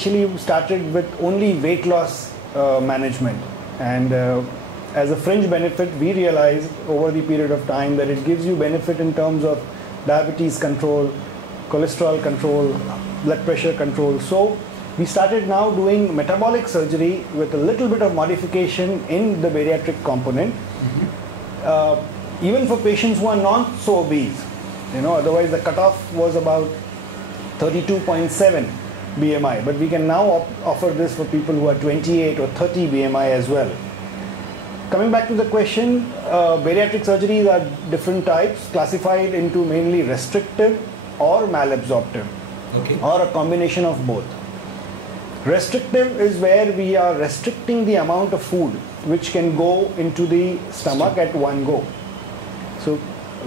initially started with only weight loss management, and as a fringe benefit, we realized over the period of time that it gives you benefit in terms of diabetes control, cholesterol control, blood pressure control. So we started now doing metabolic surgery with a little bit of modification in the bariatric component, even for patients who are not so obese. Otherwise the cutoff was about 32.7 BMI, but we can now offer this for people who are 28 or 30 BMI as well. Coming back to the question, bariatric surgeries are different types, classified into mainly restrictive or malabsorptive, or a combination of both. Restrictive is where we are restricting the amount of food which can go into the stomach at one go. So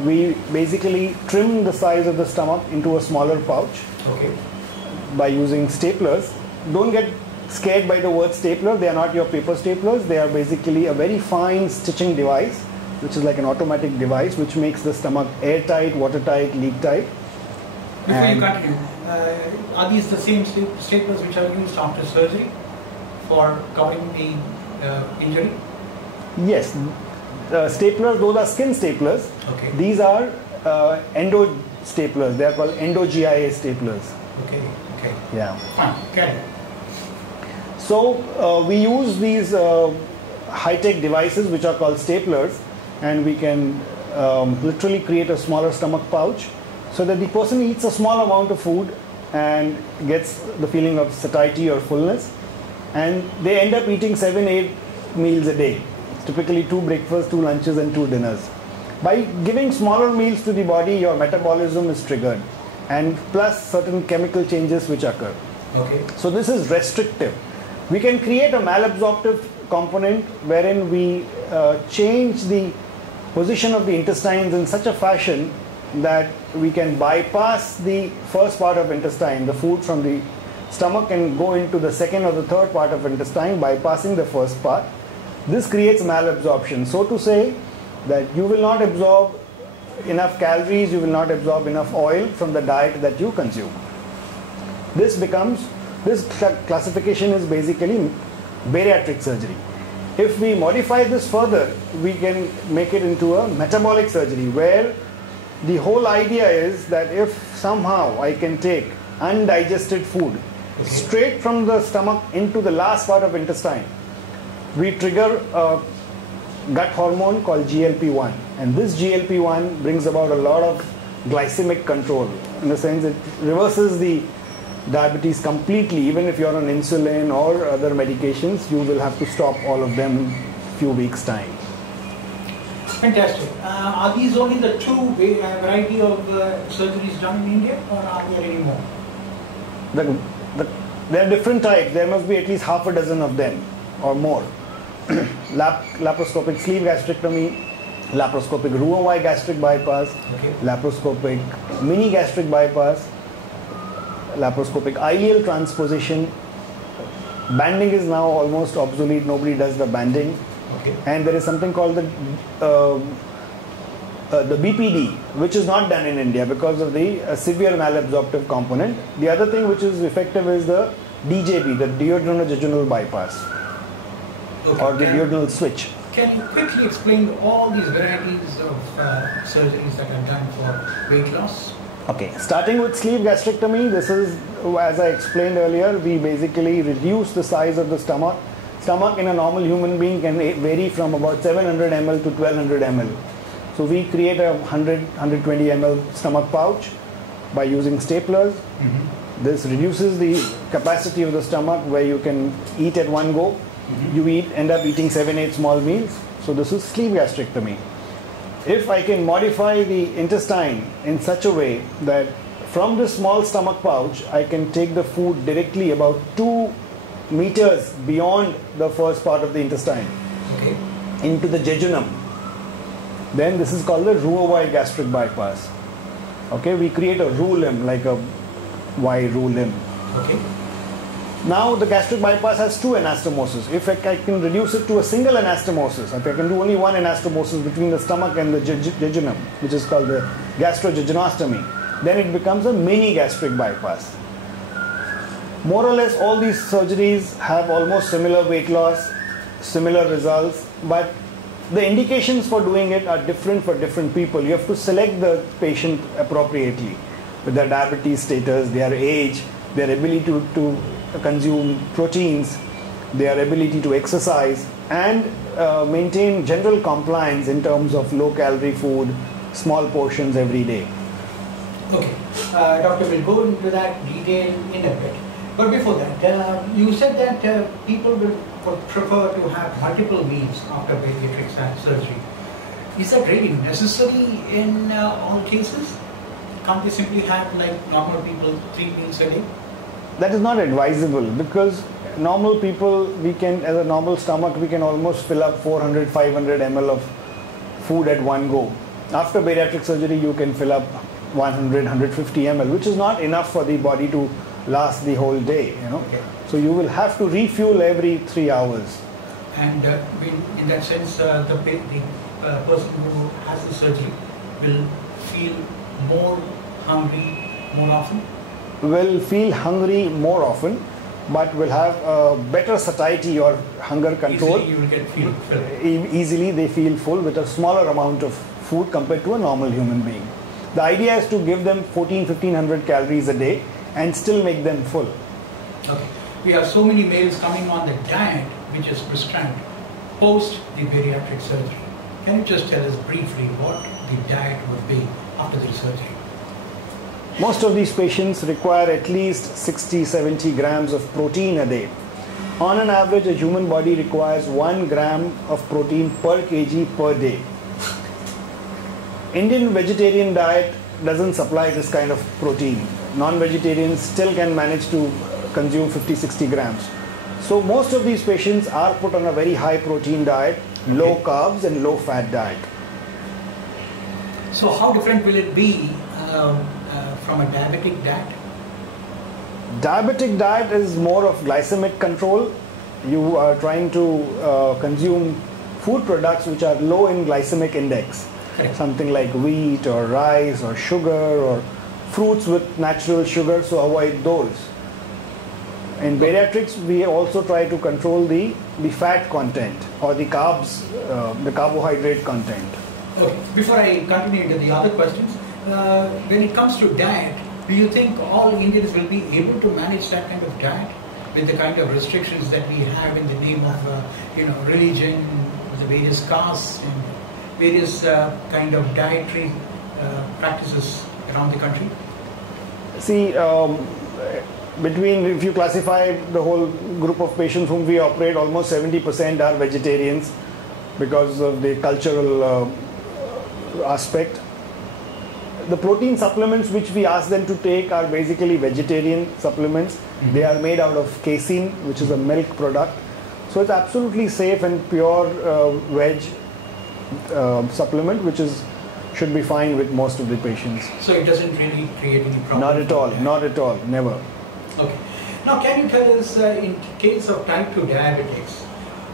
we basically trim the size of the stomach into a smaller pouch by using staplers. Don't get scared by the word stapler. They are not your paper staplers. They are basically a very fine stitching device, which is like an automatic device which makes the stomach airtight, watertight, leak-tight. Before you continue, are these the same staplers which are used after surgery for covering the injury? Yes. Staplers, those are skin staplers. These are endo staplers. They are called endo-GIA staplers. Yeah. Fine. Okay. So we use these high-tech devices which are called staplers, and we can literally create a smaller stomach pouch so that the person eats a small amount of food and gets the feeling of satiety or fullness, and they end up eating 7-8 meals a day, typically 2 breakfasts, 2 lunches and 2 dinners. By giving smaller meals to the body, your metabolism is triggered, and plus certain chemical changes which occur. So this is restrictive. We can create a malabsorptive component wherein we change the position of the intestines in such a fashion that we can bypass the first part of intestine, the food from the stomach, and go into the second or the third part of intestine, bypassing the first part. This creates malabsorption. So to say that you will not absorb enough calories, you will not absorb enough oil from the diet that you consume. This classification is basically bariatric surgery. If we modify this further, we can make it into a metabolic surgery, where the whole idea is that if somehow I can take undigested food straight from the stomach into the last part of intestine, we trigger a gut hormone called GLP-1, and this GLP-1 brings about a lot of glycemic control. In the sense, it reverses the diabetes completely. Even if you're on insulin or other medications, you will have to stop all of them in a few weeks' time. Fantastic. Are these only the 2 variety of surgeries done in India, or are there any more? There are different types. There must be at least half a dozen of them or more. Laparoscopic sleeve gastrectomy, laparoscopic Ruobai gastric bypass, laparoscopic mini gastric bypass, laparoscopic ileal transposition. Banding is now almost obsolete. Nobody does the banding. And there is something called the BPD, which is not done in India because of the severe malabsorptive component. The other thing which is effective is the DJB, the duodenojejunal bypass, or the duodenal switch. Can you quickly explain all these varieties of surgeries that are done for weight loss? Starting with sleeve gastrectomy, this is, as I explained earlier, we basically reduce the size of the stomach. Stomach in a normal human being can vary from about 700 ml to 1200 ml. So we create a 100-120 ml stomach pouch by using staplers. This reduces the capacity of the stomach, where you can eat at one go. You end up eating 7-8 small meals. So this is sleeve gastrectomy. If I can modify the intestine in such a way that from this small stomach pouch, I can take the food directly about 2 meters beyond the first part of the intestine into the jejunum, then this is called the Ruobai gastric bypass. We create a roux limb, like a Y roux limb. Now the gastric bypass has 2 anastomosis. If I can reduce it to a single anastomosis, if I can do only 1 anastomosis between the stomach and the jejunum, which is called the gastrojejunostomy, then it becomes a mini gastric bypass. More or less all these surgeries have almost similar weight loss, similar results, but the indications for doing it are different for different people. You have to select the patient appropriately with their diabetes status, their age, their ability to consume proteins, their ability to exercise, and maintain general compliance in terms of low calorie food, small portions every day. Okay, doctor, we'll go into that detail in a bit. But before that, you said that people would prefer to have multiple meals after bariatric surgery. Is that really necessary in all cases? Can't they simply have, like normal people, 3 meals a day? That is not advisable, because normal people, we can, as a normal stomach, we can almost fill up 400, 500 ml of food at one go. After bariatric surgery, you can fill up 100, 150 ml, which is not enough for the body to last the whole day, you know. Okay. So you will have to refuel every 3 hours. And in that sense, the person who has the surgery will feel more hungry more often? Will feel hungry more often, but will have a better satiety or hunger control. Easily you will get feel full. Easily they feel full with a smaller amount of food compared to a normal human being. The idea is to give them 1500 calories a day and still make them full. Okay. We have so many mails coming on the diet which is prescribed post the bariatric surgery. Can you just tell us briefly what the diet would be after the surgery? Most of these patients require at least 60-70 grams of protein a day. On an average, a human body requires 1 gram of protein per kg per day. Indian vegetarian diet doesn't supply this kind of protein. Non-vegetarians still can manage to consume 50-60 grams. So most of these patients are put on a very high protein diet, low carbs and low fat diet. So how different will it be from a diabetic diet? Diabetic diet is more of glycemic control. You are trying to consume food products which are low in glycemic index. Correct. Something like wheat or rice or sugar or fruits with natural sugar, so avoid those. In bariatrics, we also try to control the fat content or the carbs, the carbohydrate content. Okay. Before I continue into the other questions, when it comes to diet, do you think all Indians will be able to manage that kind of diet with the kind of restrictions that we have in the name of religion, the various castes and various kind of dietary practices around the country? See, if you classify the whole group of patients whom we operate, almost 70% are vegetarians because of the cultural aspect. The protein supplements which we ask them to take are basically vegetarian supplements. Mm-hmm. They are made out of casein, which is a milk product. So it's absolutely safe and pure veg supplement, which should be fine with most of the patients. So it doesn't really create any problem? Not at all, not at all, never. Okay. Now can you tell us, in case of type 2 diabetics,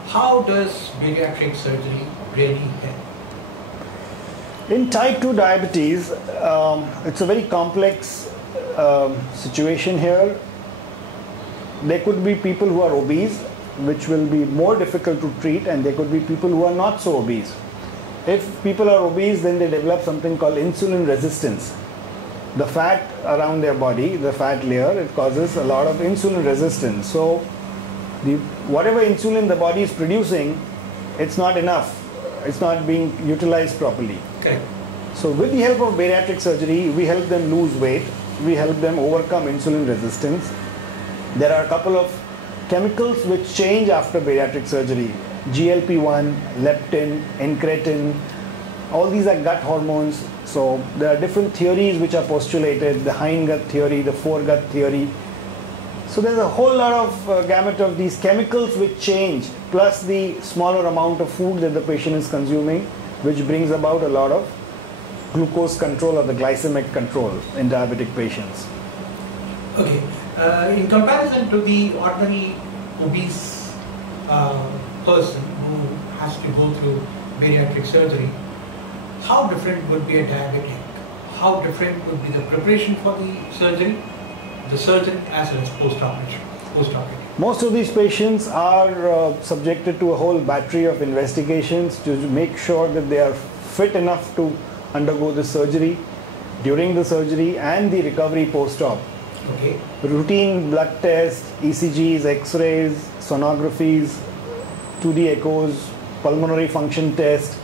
how does bariatric surgery really help? In type 2 diabetes, it's a very complex situation here. There could be people who are obese, which will be more difficult to treat, and there could be people who are not so obese. If people are obese, then they develop something called insulin resistance. The fat around their body, the fat layer, it causes a lot of insulin resistance. So whatever insulin the body is producing, it's not enough. It's not being utilized properly. Okay. So with the help of bariatric surgery, we help them lose weight. We help them overcome insulin resistance. There are a couple of chemicals which change after bariatric surgery. GLP-1, leptin, incretin, all these are gut hormones. So there are different theories which are postulated, the hindgut theory, the foregut theory. So there's a whole lot of gamut of these chemicals which change, plus the smaller amount of food that the patient is consuming, which brings about a lot of glucose control or the glycemic control in diabetic patients. Okay. In comparison to the ordinary obese person who has to go through bariatric surgery, how different would be a diabetic? How different would be the preparation for the surgery? the surgeon as well as post-operative? Most of these patients are subjected to a whole battery of investigations to make sure that they are fit enough to undergo the surgery, during the surgery and the recovery post-op. Okay. Routine blood tests, ECGs, X-rays, sonographies, 2D echoes, pulmonary function test,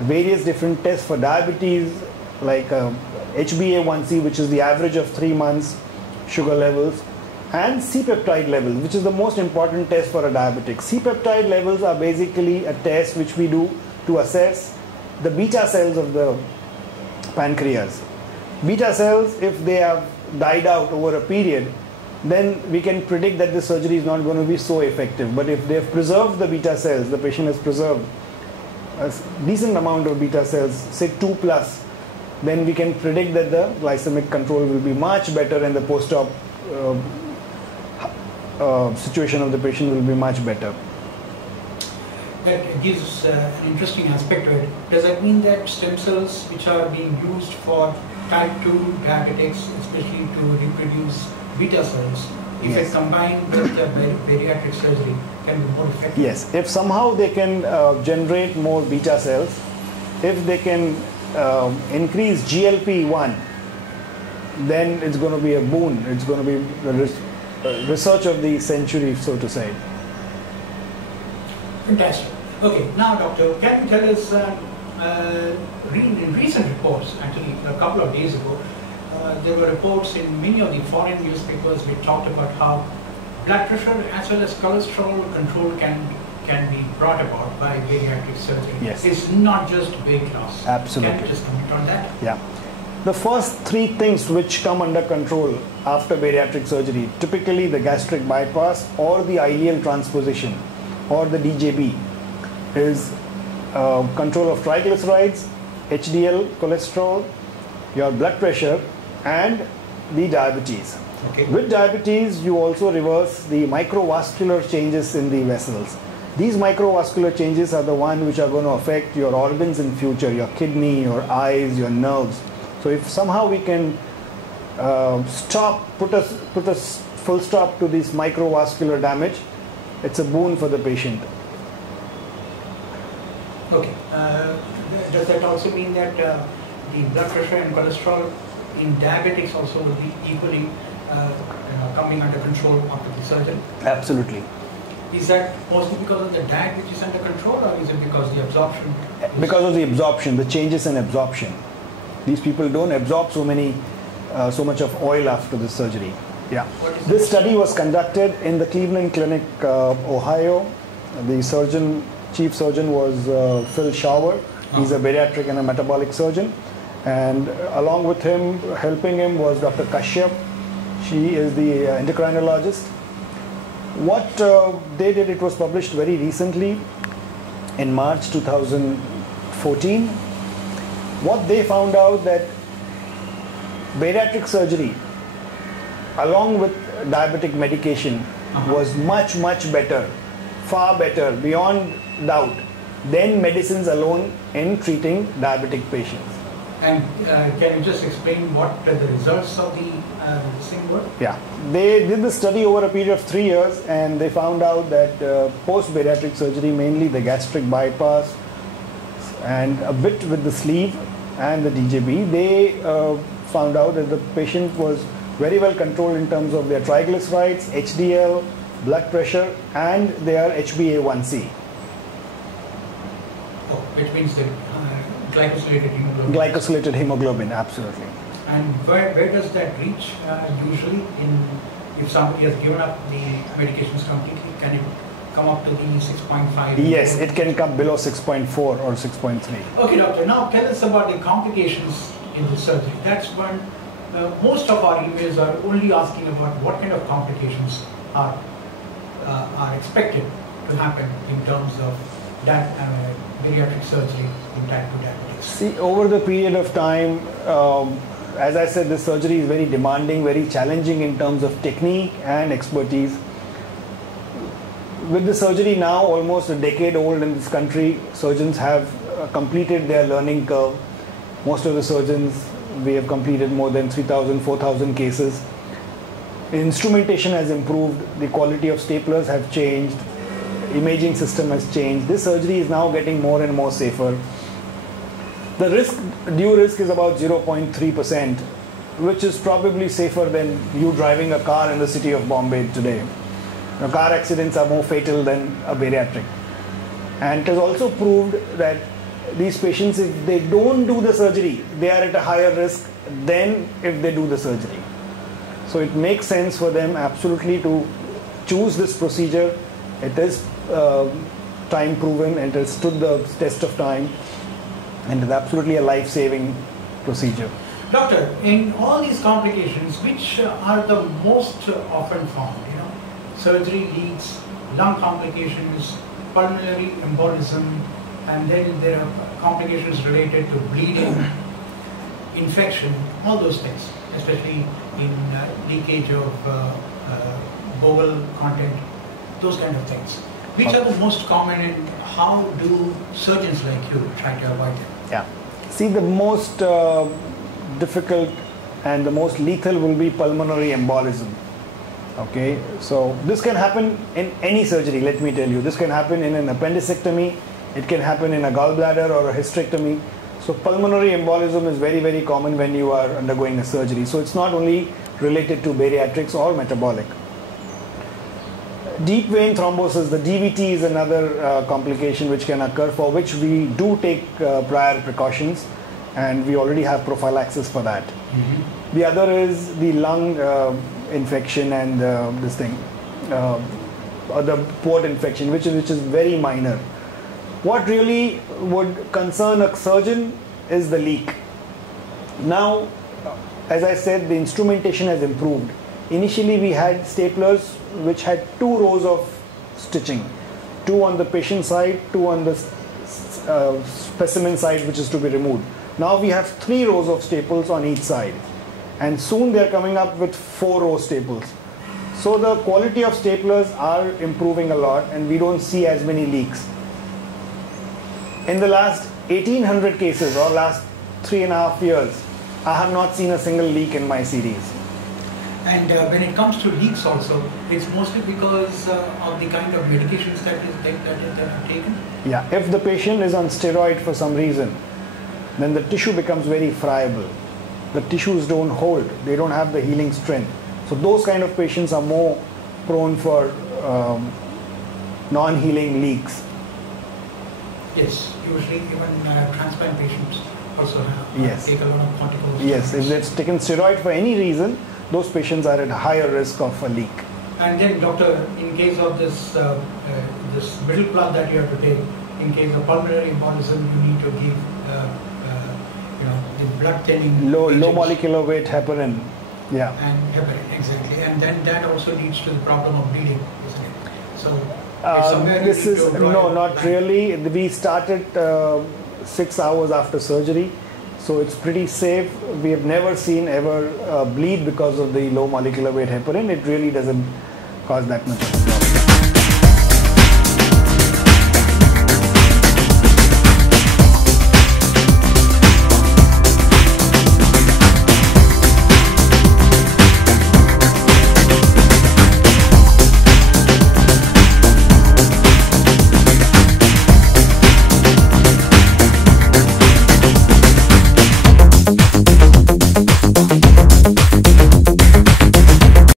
various different tests for diabetes like HbA1c, which is the average of 3 months sugar levels, and C-peptide levels, which is the most important test for a diabetic. C-peptide levels are basically a test which we do to assess the beta cells of the pancreas. Beta cells, if they have died out over a period, then we can predict that the surgery is not going to be so effective. But if they have preserved the beta cells, the patient has preserved a decent amount of beta cells, say 2+, then we can predict that the glycemic control will be much better and the post-op situation of the patient will be much better. That gives an interesting aspect to it. Does that mean that stem cells which are being used for type 2 diabetics, especially to reproduce beta cells, if it's combined with bariatric surgery, can be more effective? Yes, if somehow they can generate more beta cells, if they can increase GLP-1, then it's going to be a boon. It's going to be the research of the century, so to say. Fantastic. Okay, now doctor, can you tell us, in recent reports, actually a couple of days ago, there were reports in many of the foreign newspapers which talked about how blood pressure as well as cholesterol control can be brought about by bariatric surgery. Yes. It's not just weight loss. Absolutely. Can you just comment on that? Yeah. The first 3 things which come under control after bariatric surgery, typically the gastric bypass or the ileal transposition or the DJB, is control of triglycerides, HDL cholesterol, your blood pressure and the diabetes. Okay. With diabetes, you also reverse the microvascular changes in the vessels. These microvascular changes are the ones which are going to affect your organs in future, your kidney, your eyes, your nerves. So if somehow we can put a full stop to this microvascular damage, it's a boon for the patient. Okay. Does that also mean that the blood pressure and cholesterol in diabetics also will be equally coming under control after the surgery? Absolutely. Is that mostly because of the diet which is under control, or is it because the absorption? Because of the absorption, the changes in absorption. These people don't absorb so much of oil after the surgery. Yeah. This study was conducted in the Cleveland Clinic, Ohio. The chief surgeon was Phil Shower. He's a bariatric and a metabolic surgeon. And along with him, helping him was Dr. Kashyap. She is the endocrinologist. What they did, it was published very recently in March 2014. What they found out that bariatric surgery along with diabetic medication was much better, far better, beyond doubt, than medicines alone in treating diabetic patients. And can you just explain what the results of the thing were? Yeah, they did the study over a period of 3 years, and they found out that post-bariatric surgery, mainly the gastric bypass and a bit with the sleeve and the DJB, they found out that the patient was very well controlled in terms of their triglycerides, HDL, blood pressure, and their HbA1c. Oh, which means the glycosylated hemoglobin. Glycosylated hemoglobin, absolutely. And where does that reach usually? If somebody has given up the medications completely, can it come up to the 6.5? Yes, it can come below 6.4 or 6.3. Okay, doctor. Now tell us about the complications in the surgery. That's one. Most of our emails are only asking about what kind of complications are expected to happen in terms of that bariatric surgery in type 2 diabetes. See, over the period of time, as I said, this surgery is very demanding, very challenging in terms of technique and expertise. With the surgery now almost a decade old in this country, surgeons have completed their learning curve. Most of the surgeons, we have completed more than 3,000, 4,000 cases. Instrumentation has improved, the quality of staplers have changed, imaging system has changed. This surgery is now getting more and more safer. The due risk is about 0.3%, which is probably safer than you driving a car in the city of Bombay today. Now, car accidents are more fatal than a bariatric. And it has also proved that these patients, if they don't do the surgery, they are at a higher risk than if they do the surgery. So it makes sense for them absolutely to choose this procedure. It is time proven and it has stood the test of time, and is absolutely a life-saving procedure. Doctor, in all these complications, which are the most often found? Surgery leaks, lung complications, pulmonary embolism, and then there are complications related to bleeding, infection, all those things, especially in leakage of bowel content, those kind of things. Which are the most common, and how do surgeons like you try to avoid them? Yeah. See, the most difficult and the most lethal will be pulmonary embolism. Okay, so this can happen in any surgery, let me tell you. This can happen in an appendicectomy, it can happen in a gallbladder or a hysterectomy. So pulmonary embolism is very, very common when you are undergoing a surgery. So it's not only related to bariatrics or metabolic. Deep vein thrombosis, the DVT, is another complication which can occur, for which we do take prior precautions, and we already have prophylaxis for that. Mm-hmm. The other is the lung infection and this thing, or the port infection, which is very minor. What really would concern a surgeon is the leak. Now, as I said, the instrumentation has improved. Initially, we had staplers which had 2 rows of stitching, 2 on the patient side, 2 on the specimen side, which is to be removed. Now we have 3 rows of staples on each side, and soon they are coming up with 4-row staples. So the quality of staplers are improving a lot, and we don't see as many leaks. In the last 1800 cases, or last 3.5 years, I have not seen a single leak in my series. And when it comes to leaks also, it's mostly because of the kind of medications that are taken? Yeah, if the patient is on steroid for some reason, then the tissue becomes very friable. The tissues don't hold, they don't have the healing strength. So those kind of patients are more prone for non-healing leaks. Yes, usually even transplant patients also take a lot of corticosteroids. Yes, if they've taken steroid for any reason, those patients are at higher risk of a leak. And then, doctor, in case of this this middle plug that you have to take, in case of pulmonary embolism, you need to give the blood thinning low molecular weight heparin. Yeah. And heparin, exactly. And then that also leads to the problem of bleeding, isn't it? So this is no, not really. We started 6 hours after surgery. So it's pretty safe. We have never seen ever bleed because of the low molecular weight heparin. It really doesn't cause that much.